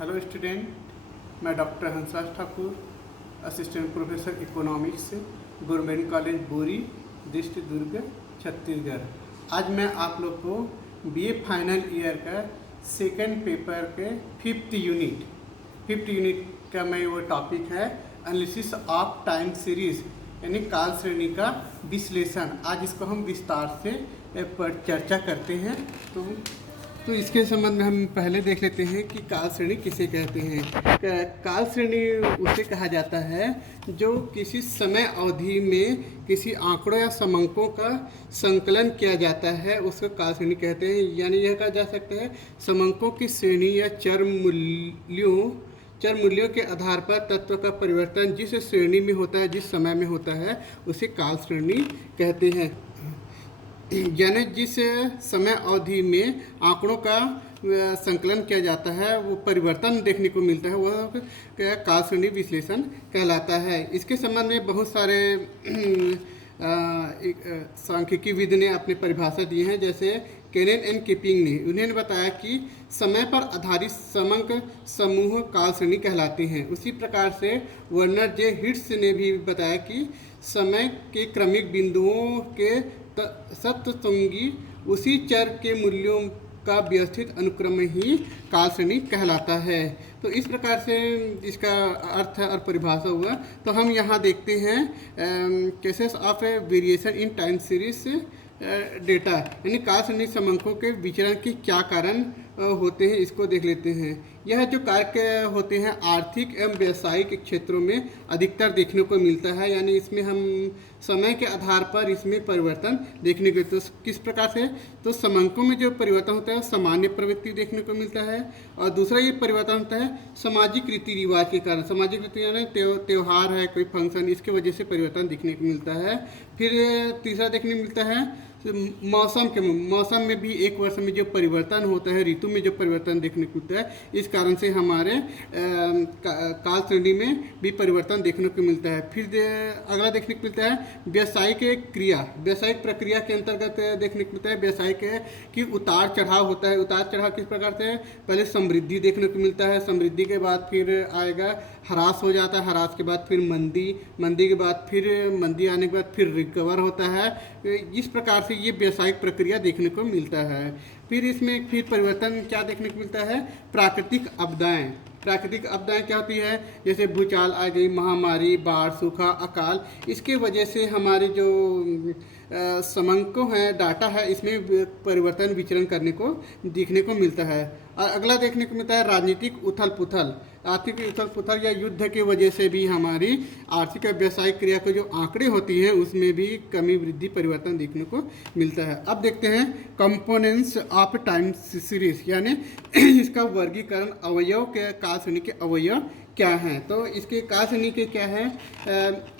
Hello student, मैं doctor Hansraj Thakur, assistant professor economics, government college बोरी, district दुर्ग, छत्तीसगढ़। आज मैं आप लोग को बीए फाइनल ईयर का सेकंड पेपर के फिफ्थ यूनिट का मैं वो टॉपिक है एनालिसिस ऑफ टाइम सीरीज यानी काल श्रेणी का विश्लेषण। आज इसको हम विस्तार से पर चर्चा करते हैं। तो इसके संबंध में हम पहले देख लेते हैं कि काल श्रेणी किसे कहते हैं। काल श्रेणी उसे कहा जाता है जो किसी समय अवधि में किसी आंकड़ों या समंकों का संकलन किया जाता है, उसको काल श्रेणी कहते हैं। यानी यह कहा जा सकता है समंकों की श्रेणी या चर मूल्यों के आधार पर तत्व का परिवर्तन जिस श्रेणी में होता है, जिस समय में होता है, उसे काल श्रेणी कहते हैं। यानी जिस समय अवधि में आंकड़ों का संकलन किया जाता है, वो परिवर्तन देखने को मिलता है, वह काल श्रेणी विश्लेषण कहलाता है। इसके संबंध में बहुत सारे सांख्यिकीविद ने अपनी परिभाषा दी है। जैसे केनेन एंड कीपिंग ने उन्होंने बताया कि समय पर आधारित समंक समूह काल श्रेणी कहलाते हैं। उसी प्रकार से वर्नर जे हिट्स ने भी बताया कि समय के क्रमिक बिंदुओं के सप्तसंगी उसी चर के मूल्यों का व्यवस्थित अनुक्रम ही काल श्रेणी कहलाता है। तो इस प्रकार से इसका अर्थ और परिभाषा हुआ। तो हम यहाँ देखते हैं cases of variation in time series data, यानी काल श्रेणी समंकों के विचरण के क्या कारण होते हैं, इसको देख लेते हैं। यह जो कार्य होते हैं आर्थिक एवं व्यावसायिक क्षेत्रों में अधिकतर देखने को मिलता है। यानी इसमें हम समय के आधार पर इसमें परिवर्तन देखने को, तो किस प्रकार से, तो समंकों में जो परिवर्तन होता है सामान्य प्रवृत्ति देखने को मिलता है, और दूसरा ये परिवर्तन होता है सामाजिक रीति रिवाज के कारण। सामाजिक रीति यानी त्यौहार है, कोई फंक्शन, इसकी वजह से परिवर्तन देखने को मिलता है। फिर तीसरा देखने को मिलता है मौसम में भी एक वर्ष में जो परिवर्तन होता है, ऋतु में जो परिवर्तन देखने को मिलता है, इस कारण से हमारे काल श्रेणी में भी परिवर्तन देखने को मिलता है। फिर अगला देखने को मिलता है व्यावसायिक प्रक्रिया के अंतर्गत देखने को मिलता है व्यावसायिक की उतार चढ़ाव होता है। उतार चढ़ाव किस प्रकार से, पहले समृद्धि देखने को मिलता है, समृद्धि के बाद फिर आएगा ह्रास हो जाता है, ह्रास के बाद फिर मंदी के बाद फिर मंदी आने के बाद फिर रिकवर होता है। इस प्रकार से ये व्यावसायिक प्रक्रिया देखने को मिलता है। फिर इसमें फिर परिवर्तन क्या देखने को मिलता है, प्राकृतिक आपदाएं क्या होती है, जैसे भूचाल आ गई, महामारी, बाढ़, सूखा, अकाल, इसके वजह से हमारे जो समंकों हैं, डाटा है, इसमें परिवर्तन विचरण करने को देखने को मिलता है। और अगला देखने को मिलता है राजनीतिक उथल पुथल। आर्थिक उथल पुथल या युद्ध के वजह से भी हमारी आर्थिक और व्यावसायिक क्रिया को जो आंकड़े होती हैं उसमें भी कमी वृद्धि परिवर्तन देखने को मिलता है। अब देखते हैं कंपोनेंट्स ऑफ टाइम सीरीज, यानी इसका वर्गीकरण, अवयव के काल श्रेणी के अवयव क्या हैं। तो इसके काल श्रेणी के क्या है,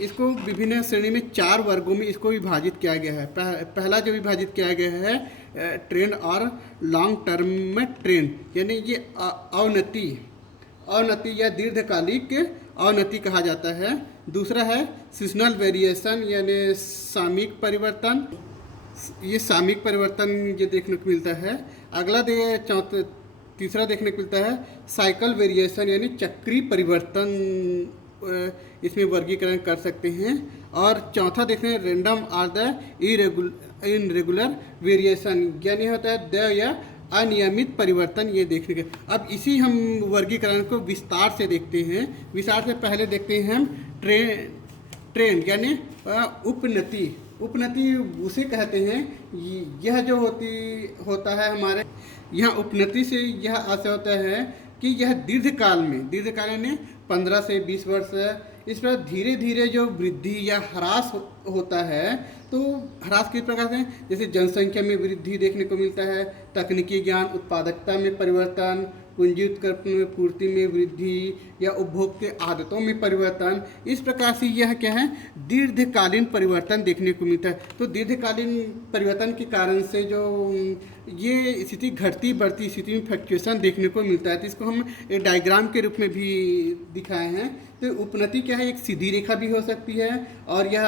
इसको विभिन्न श्रेणी में 4 वर्गों में इसको विभाजित किया गया है। पहला जो विभाजित किया गया है ट्रेंड और लॉन्ग टर्म ट्रेंड, यानी ये अवनति या दीर्घकालिक अवनति कहा जाता है। दूसरा है सीजनल वेरिएशन यानी सामयिक परिवर्तन, ये सामयिक परिवर्तन ये देखने को मिलता है। अगला तीसरा देखने को मिलता है साइकिल वेरिएशन यानी चक्रीय परिवर्तन, इसमें वर्गीकरण कर सकते हैं। और चौथा देखते हैं रैंडम और द इनरेगुलर वेरिएशन, यानी होता है द या अनियमित परिवर्तन, ये देखने के। अब इसी हम वर्गीकरण को विस्तार से देखते हैं। विस्तार से पहले देखते हैं हम ट्रेंड यानी उपनति उसे कहते हैं। यह जो होता है हमारे यहाँ उपनति से यह आशय होता है कि यह दीर्घकाल यानी 15 से 20 वर्ष, इस पर धीरे धीरे जो वृद्धि या ह्रास होता है। तो ह्रास किस प्रकार से, जैसे जनसंख्या में वृद्धि देखने को मिलता है, तकनीकी ज्ञान, उत्पादकता में परिवर्तन, पूंजी उत्कर्षण में पूर्ति में वृद्धि या उपभोग के आदतों में परिवर्तन। इस प्रकार से यह क्या है, दीर्घकालीन परिवर्तन देखने को मिलता है। तो दीर्घकालीन परिवर्तन के कारण से जो ये स्थिति घटती बढ़ती स्थिति में फ्लक्चुएशन देखने को मिलता है। तो इसको हम एक डायग्राम के रूप में भी दिखाए हैं। तो उपनति क्या है, एक सीधी रेखा भी हो सकती है, और यह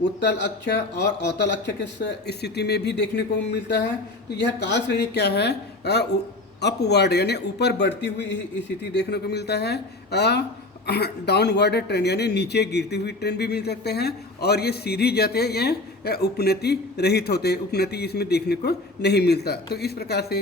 उत्तल अक्ष और अवतल अक्ष के स्थिति में भी देखने को मिलता है। तो यह काल श्रेणी क्या है, अपवर्ड यानी ऊपर बढ़ती हुई स्थिति देखने को मिलता है। डाउनवर्ड ट्रेंड यानी नीचे गिरती हुई ट्रेंड भी मिल सकते हैं। और ये सीधी जाते हैं, ये उपनति रहित होते हैं, उपनति इसमें देखने को नहीं मिलता। तो इस प्रकार से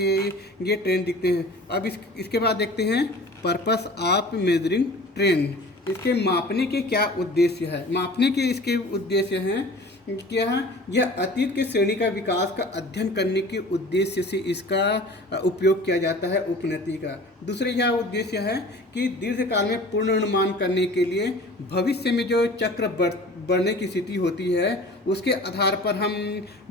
ये ट्रेंड दिखते हैं। अब इसके बाद देखते हैं पर्पस ऑफ मेजरिंग ट्रेंड। इसके मापने के क्या उद्देश्य है। मापने के इसके उद्देश्य हैं क्या है, यह अतीत के श्रेणी का विकास का अध्ययन करने के उद्देश्य से इसका उपयोग किया जाता है उपनति का। दूसरे यह उद्देश्य है कि दीर्घकाल में पूर्ण अनुमान करने के लिए भविष्य में जो चक्र बढ़ने की स्थिति होती है उसके आधार पर हम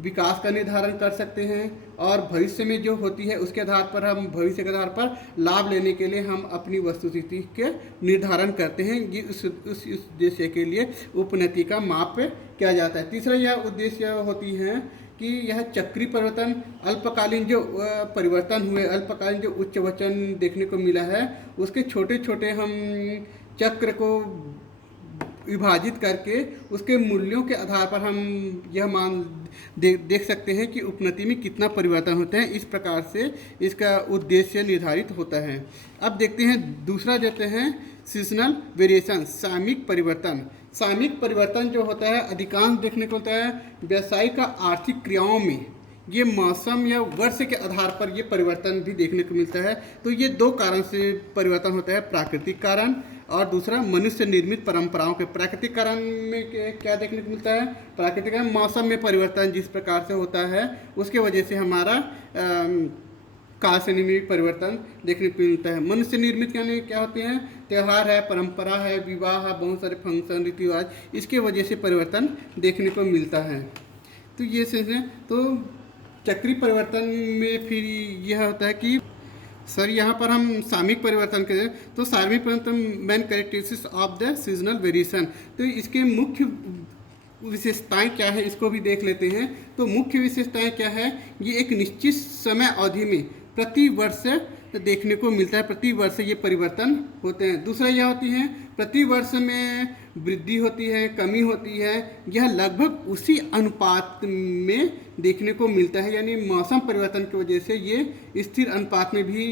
विकास का निर्धारण कर सकते हैं, और भविष्य में जो होती है उसके आधार पर हम भविष्य के आधार पर लाभ लेने के लिए हम अपनी वस्तुस्थिति के निर्धारण करते हैं। ये उस उद्देश्य के लिए उपनति का माप किया जाता है। तीसरा यह उद्देश्य होती है कि यह चक्रीय परिवर्तन, अल्पकालीन जो परिवर्तन हुए, अल्पकालीन जो उच्च वचन देखने को मिला है उसके छोटे छोटे हम चक्र को विभाजित करके उसके मूल्यों के आधार पर हम यह देख सकते हैं कि उपनति में कितना परिवर्तन होते हैं। इस प्रकार से इसका उद्देश्य निर्धारित होता है। अब देखते हैं दूसरा देते हैं सीजनल वेरिएशन, सामयिक परिवर्तन। सामयिक परिवर्तन जो होता है अधिकांश देखने को होता है व्यावसायिक आर्थिक क्रियाओं में। ये मौसम या वर्ष के आधार पर ये परिवर्तन भी देखने को मिलता है। तो ये दो कारण से परिवर्तन होता है, प्राकृतिक कारण और दूसरा मनुष्य निर्मित परंपराओं के। प्राकृतिक कारण में क्या देखने को मिलता है, प्राकृतिक कारण मौसम में परिवर्तन जिस प्रकार से होता है उसके वजह से हमारा काल श्रेणी में परिवर्तन देखने को मिलता है। मनुष्य निर्मित यानी क्या होते हैं, त्यौहार है, परंपरा है, विवाह है, बहुत सारे फंक्शन रीति रिवाज, इसके वजह से परिवर्तन देखने को मिलता है। तो ये चीज़ है। तो चक्रीय परिवर्तन में फिर यह होता है कि सर यहाँ पर हम सामयिक परिवर्तन करें तो सामयिक परिवर्तन main characteristics of the seasonal variation. तो इसके मुख्य विशेषताएं क्या है इसको भी देख लेते हैं। तो मुख्य विशेषताएं क्या है, ये एक निश्चित समय अवधि में प्रति वर्ष देखने को मिलता है, प्रति वर्ष ये परिवर्तन होते हैं। दूसरा यह होती है प्रति वर्ष में वृद्धि होती है, कमी होती है, यह लगभग उसी अनुपात में देखने को मिलता है। यानी मौसम परिवर्तन की वजह से ये स्थिर अनुपात में भी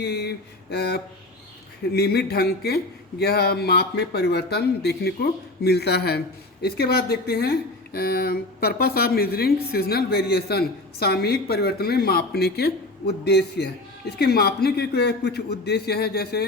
नियमित ढंग के यह माप में परिवर्तन देखने को मिलता है। इसके बाद देखते हैं purpose of measuring seasonal variation, सामयिक परिवर्तन में मापने के उद्देश्य। इसके मापने के कुछ उद्देश्य हैं, जैसे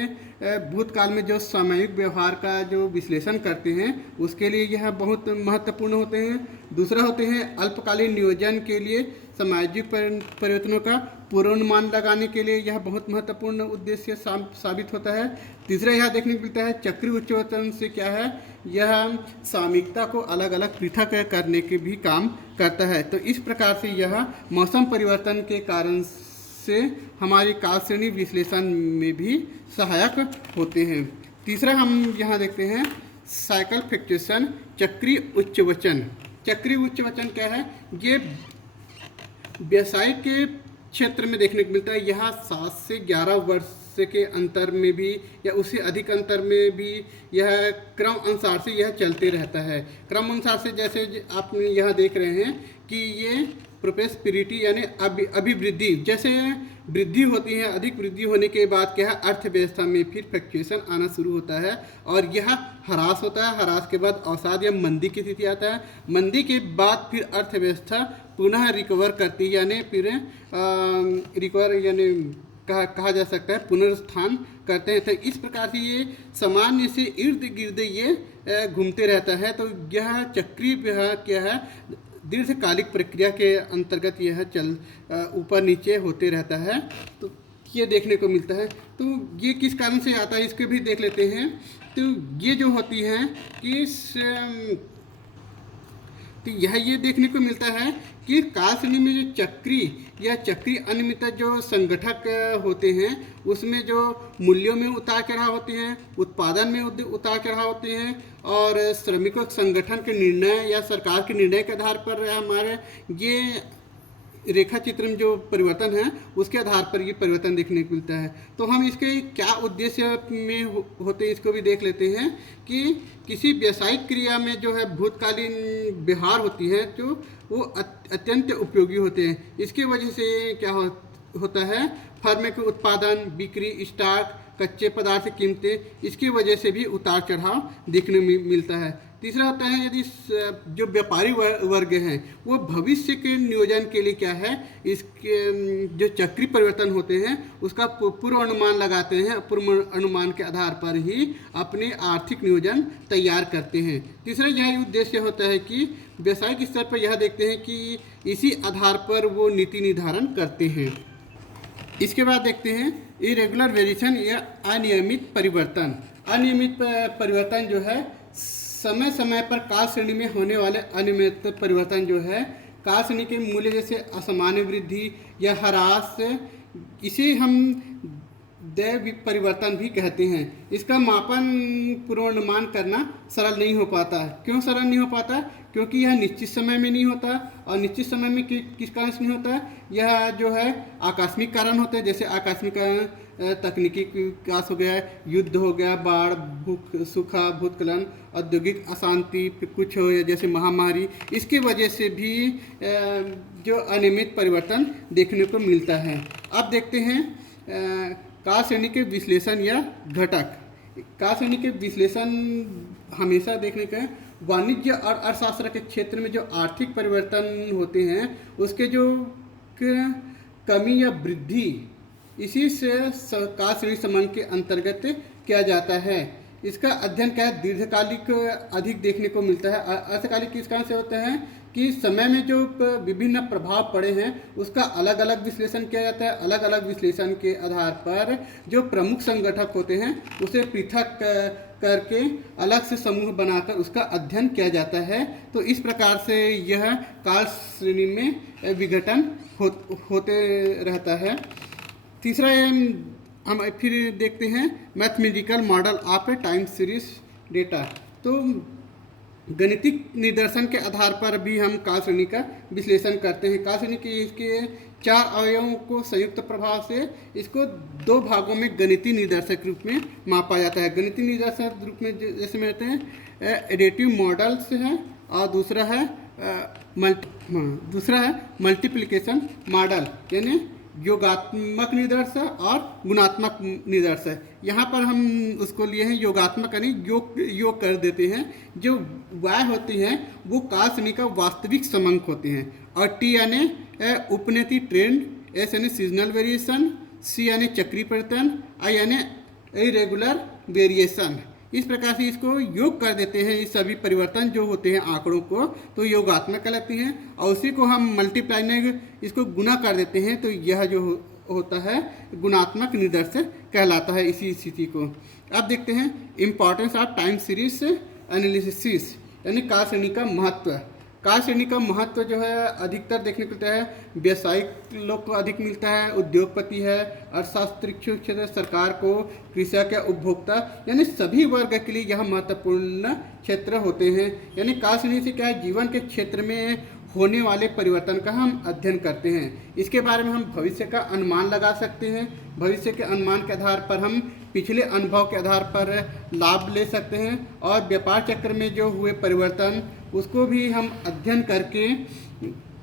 भूतकाल में जो सामयिक व्यवहार का जो विश्लेषण करते हैं उसके लिए यह बहुत महत्वपूर्ण होते हैं। दूसरा होते हैं अल्पकालीन नियोजन के लिए सामाजिक परिवर्तनों का पूर्वानुमान लगाने के लिए यह बहुत महत्वपूर्ण उद्देश्य साबित होता है। तीसरा यह देखने को मिलता है चक्रीय उच्चवचन से क्या है, यह सामयिकता को अलग अलग पृथक करने के भी काम करता है। तो इस प्रकार से यह मौसम परिवर्तन के कारण से हमारी काल श्रेणी विश्लेषण में भी सहायक होते हैं। तीसरा हम यहाँ देखते हैं साइकिल फ्लक्चुएशन, चक्रीय उच्चवचन। चक्रीय उच्चवचन क्या है, ये व्यवसाय के क्षेत्र में देखने को मिलता है। यहाँ 7 से 11 वर्ष के अंतर में भी या उससे अधिक अंतर में भी यह क्रम अनुसार से यह चलते रहता है। क्रम अनुसार से जैसे आप यहाँ देख रहे हैं कि ये प्रोस्पेरिटी यानी अभिवृद्धि, जैसे वृद्धि होती है, अधिक वृद्धि होने के बाद क्या है अर्थव्यवस्था में फिर फ्लक्चुएशन आना शुरू होता है और यह ह्रास होता है। ह्रास के बाद अवसाद या मंदी की स्थिति आता है। मंदी के बाद फिर अर्थव्यवस्था पुनः रिकवर करती है, यानी फिर रिकवर यानी कहा जा सकता है पुनरुत्थान करते हैं। तो इस प्रकार से ये सामान्य से इर्द गिर्द ये घूमते रहता है। तो यह चक्रीय क्या है, दीर्घकालिक प्रक्रिया के अंतर्गत यह ऊपर नीचे होते रहता है। तो ये देखने को मिलता है। तो ये किस कारण से आता है इसको भी देख लेते हैं। तो ये जो होती है कि तो ये देखने को मिलता है कि काल श्रेणी में जो चक्रीय या चक्रीय अनियमितता जो संगठक होते हैं उसमें जो मूल्यों में उतार चढ़ाव होते हैं, उत्पादन में उतार चढ़ाव होते हैं और श्रमिकों संगठन के निर्णय या सरकार के निर्णय के आधार पर हमारे ये रेखा चित्र में जो परिवर्तन है उसके आधार पर ये परिवर्तन देखने को मिलता है। तो हम इसके क्या उद्देश्य में होते हैं इसको भी देख लेते हैं कि किसी व्यावसायिक क्रिया में जो है भूतकालीन व्यवहार होती है जो वो अत्यंत उपयोगी होते हैं। इसके वजह से क्या होता है फर्म के उत्पादन, बिक्री, स्टॉक, कच्चे पदार्थ की कीमतें, इसकी वजह से भी उतार चढ़ाव देखने में मिलता है। तीसरा होता है यदि जो व्यापारी वर्ग हैं वो भविष्य के नियोजन के लिए क्या है, इसके जो चक्रीय परिवर्तन होते हैं उसका पूर्व अनुमान लगाते हैं, पूर्व अनुमान के आधार पर ही अपने आर्थिक नियोजन तैयार करते हैं। तीसरा यह उद्देश्य होता है कि व्यावसायिक स्तर पर यह देखते हैं कि इसी आधार पर वो नीति निर्धारण करते हैं। इसके बाद देखते हैं इरेगुलर वेरिएशन या अनियमित परिवर्तन। अनियमित परिवर्तन जो है समय समय पर काल श्रेणी में होने वाले अनियमित परिवर्तन जो है काल श्रेणी के मूल्य जैसे असामान्य वृद्धि या ह्रास, इसे हम देय परिवर्तन भी कहते हैं। इसका मापन पूर्वानुमान करना सरल नहीं हो पाता है। क्यों सरल नहीं हो पाता? क्योंकि यह निश्चित समय में नहीं होता, और निश्चित समय में किस कारण से नहीं होता है? यह जो है आकस्मिक कारण होते हैं, जैसे आकस्मिक कारण तकनीकी विकास हो गया, युद्ध हो गया, बाढ़, भूख, सूखा, भूस्खलन, औद्योगिक अशांति कुछ हो, जैसे महामारी, इसकी वजह से भी जो अनियमित परिवर्तन देखने को मिलता है। अब देखते हैं काल श्रेणी के विश्लेषण या घटक। काल श्रेणी के विश्लेषण हमेशा देखने का वाणिज्य और अर्थशास्त्र के क्षेत्र में जो आर्थिक परिवर्तन होते हैं उसके जो कमी या वृद्धि, इसी से काल श्रेणी संबंध के अंतर्गत किया जाता है। इसका अध्ययन क्या है, दीर्घकालिक अधिक देखने को मिलता है। अल्पकालिक किस कारण से होता है कि समय में जो विभिन्न प्रभाव पड़े हैं उसका अलग अलग विश्लेषण किया जाता है। अलग अलग विश्लेषण के आधार पर जो प्रमुख संगठक होते हैं उसे पृथक करके अलग से समूह बनाकर उसका अध्ययन किया जाता है। तो इस प्रकार से यह काल श्रेणी में विघटन होते रहता है। तीसरा हम फिर देखते हैं mathematical model of A time series data. तो गणितिक निदर्शन के आधार पर भी हम काल श्रेणी का विश्लेषण करते हैं। काल श्रेणी के इसके 4 अवयवों को संयुक्त प्रभाव से इसको 2 भागों में गणितीय निदर्शक के रूप में मापा जाता है। गणितीय निदर्शक रूप में जैसे में रहते हैं एडिटिव मॉडल्स है, और दूसरा है मल्टीप्लिकेशन मॉडल, यानी योगात्मक निदर्श और गुणात्मक निदर्श है। यहाँ पर हम उसको लिए हैं योगात्मक, यानी योग कर देते हैं। जो y होती हैं वो काल श्रेणी का वास्तविक समांक होते हैं, और t यानी उपनति ट्रेंड, s यानी सीजनल वेरिएशन, c यानी चक्रीय परिवर्तन, i यानी इरेगुलर वेरिएशन। इस प्रकार से इसको योग कर देते हैं। इस सभी परिवर्तन जो होते हैं आंकड़ों को तो योगात्मक कहलाती हैं, और उसी को हम मल्टीप्लाई में इसको गुना कर देते हैं तो यह जो होता है गुणात्मक निदर्श कहलाता है इसी स्थिति को। अब देखते हैं importance of time series analysis, यानी काल श्रेणी का महत्व। काल श्रेणी का महत्व जो है अधिकतर देखने को मिलता है व्यावसायिक लोग को अधिक मिलता है, उद्योगपति है, अर्थशास्त्री क्षेत्र, सरकार को, कृषक या उपभोक्ता, यानी सभी वर्ग के लिए यह महत्वपूर्ण क्षेत्र होते हैं। यानी काल श्रेणी से क्या है, जीवन के क्षेत्र में होने वाले परिवर्तन का हम अध्ययन करते हैं। इसके बारे में हम भविष्य का अनुमान लगा सकते हैं। भविष्य के अनुमान के आधार पर हम पिछले अनुभव के आधार पर लाभ ले सकते हैं, और व्यापार चक्र में जो हुए परिवर्तन उसको भी हम अध्ययन करके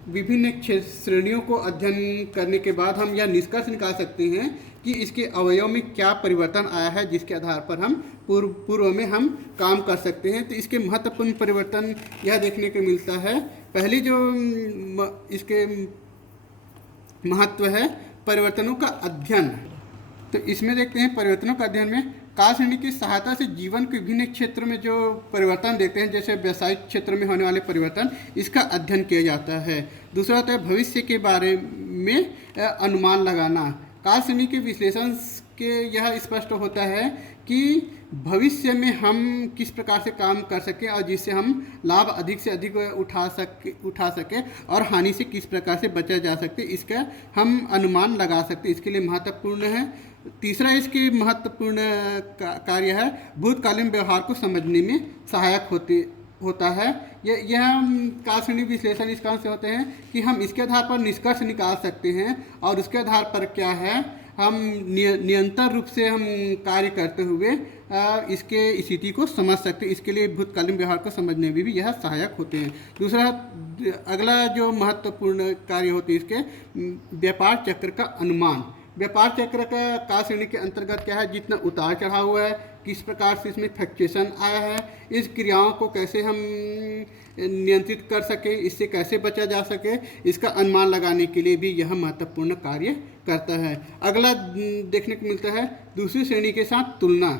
विभिन्न श्रेणियों को अध्ययन करने के बाद हम यह निष्कर्ष निकाल सकते हैं कि इसके अवयव में क्या परिवर्तन आया है, जिसके आधार पर हम पूर्व में हम काम कर सकते हैं। तो इसके महत्वपूर्ण परिवर्तन यह देखने को मिलता है। पहले जो इसके महत्व है परिवर्तनों का अध्ययन, तो इसमें देखते हैं परिवर्तनों का अध्ययन में काल श्रेणी की सहायता से जीवन के विभिन्न क्षेत्रों में जो परिवर्तन देखते हैं, जैसे व्यावसायिक क्षेत्र में होने वाले परिवर्तन, इसका अध्ययन किया जाता है। दूसरा होता है भविष्य के बारे में अनुमान लगाना। काल श्रेणी के विश्लेषण के यह स्पष्ट होता है कि भविष्य में हम किस प्रकार से काम कर सकें और जिससे हम लाभ अधिक से अधिक उठा सकें और हानि से किस प्रकार से बचा जा सकते, इसका हम अनुमान लगा सकते, इसके लिए महत्वपूर्ण है। तीसरा इसके महत्वपूर्ण कार्य है भूतकालीन व्यवहार को समझने में सहायक होता है। यह काल श्रेणी विश्लेषण इस कारण से होते हैं कि हम इसके आधार पर निष्कर्ष निकाल सकते हैं, और उसके आधार पर क्या है हम निरंतर रूप से हम कार्य करते हुए इसके स्थिति को समझ सकते हैं। इसके लिए भूतकालीन व्यवहार को समझने में भी यह सहायक होते हैं। दूसरा, अगला जो महत्वपूर्ण कार्य होती है इसके, व्यापार चक्र का अनुमान। व्यापार चक्र का काल श्रेणी के अंतर्गत क्या है, जितना उतार चढ़ाव हुआ है, किस प्रकार से इसमें फ्लक्चुएशन आया है, इस क्रियाओं को कैसे हम नियंत्रित कर सके, इससे कैसे बचा जा सके, इसका अनुमान लगाने के लिए भी यह महत्वपूर्ण कार्य करता है। अगला देखने को मिलता है दूसरी श्रेणी के साथ तुलना।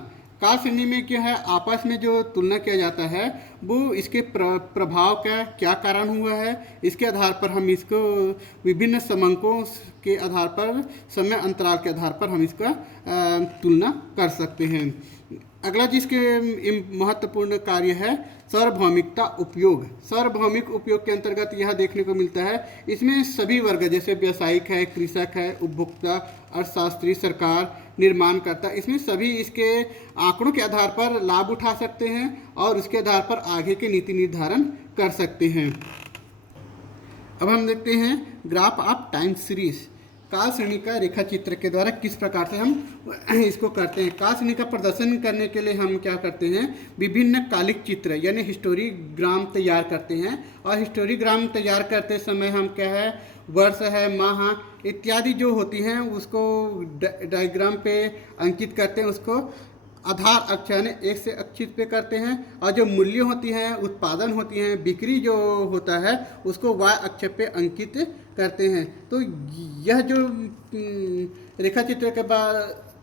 काल श्रेणी में क्या है, आपस में जो तुलना किया जाता है वो इसके प्रभाव का क्या कारण हुआ है, इसके आधार पर हम इसको विभिन्न समंकों के आधार पर, समय अंतराल के आधार पर हम इसका तुलना कर सकते हैं। अगला जिसके महत्वपूर्ण कार्य है सार्वभौमिकता उपयोग। सार्वभौमिक उपयोग के अंतर्गत यह देखने को मिलता है, इसमें सभी वर्ग जैसे व्यावसायिक है, कृषक है, उपभोक्ता, अर्थशास्त्री, सरकार, निर्माणकर्ता, इसमें सभी इसके आंकड़ों के आधार पर लाभ उठा सकते हैं और उसके आधार पर आगे के नीति निर्धारण कर सकते हैं। अब हम देखते हैं ग्राफ ऑफ टाइम सीरीज। काल श्रेणी का रेखा चित्र के द्वारा किस प्रकार से हम इसको करते हैं। काल श्रेणी का प्रदर्शन करने के लिए हम क्या करते हैं, विभिन्न कालिक चित्र यानी हिस्टोरीग्राम तैयार करते हैं। और हिस्टोरीग्राम तैयार करते समय हम क्या है, वर्ष है, माह इत्यादि जो होती हैं उसको डायग्राम पे अंकित करते हैं, उसको आधार अक्ष यानी एक से अक्षित पे करते हैं। और जो मूल्य होती हैं, उत्पादन होती हैं, बिक्री जो होता है उसको y अक्ष पे अंकित करते हैं। तो यह जो रेखा चित्र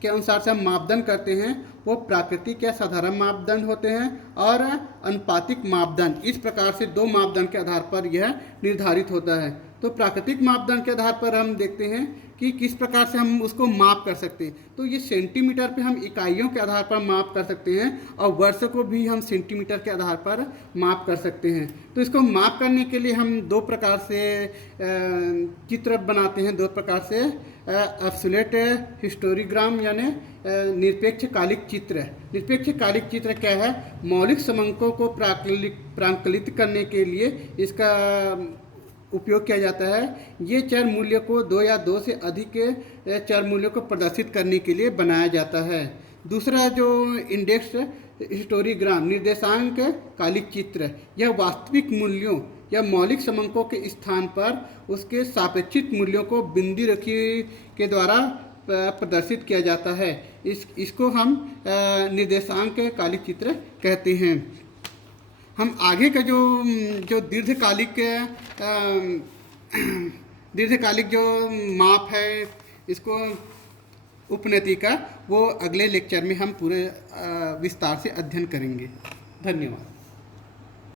के अनुसार से हम मापदंड करते हैं वो प्राकृतिक या साधारण मापदंड होते हैं और अनुपातिक मापदंड। इस प्रकार से दो मापदंड के आधार पर यह निर्धारित होता है। तो प्राकृतिक मापदंड के आधार पर हम देखते हैं कि किस प्रकार से हम उसको माप कर सकते हैं। तो ये सेंटीमीटर पे हम इकाइयों के आधार पर माप कर सकते हैं और वर्ष को भी हम सेंटीमीटर के आधार पर माप कर सकते हैं। तो इसको माप करने के लिए हम दो प्रकार से चित्र बनाते हैं, दो प्रकार से एब्सोल्यूट हिस्टोरीग्राम यानी निरपेक्ष कालिक चित्र। निरपेक्ष कालिक चित्र क्या है, मौलिक समंकों को प्रांकलित करने के लिए इसका उपयोग किया जाता है। ये चर मूल्य को दो या दो से अधिक चर मूल्यों को प्रदर्शित करने के लिए बनाया जाता है। दूसरा जो इंडेक्स हिस्टोरीग्राम निर्देशांक कालिक चित्र, यह वास्तविक मूल्यों या मौलिक समंकों के स्थान पर उसके सापेक्षित मूल्यों को बिंदी रेखी के द्वारा प्रदर्शित किया जाता है। इसको हम निर्देशांक कालिक चित्र कहते हैं। हम आगे का जो दीर्घकालिक जो माप है इसको उपनति का, वो अगले लेक्चर में हम पूरे विस्तार से अध्ययन करेंगे। धन्यवाद।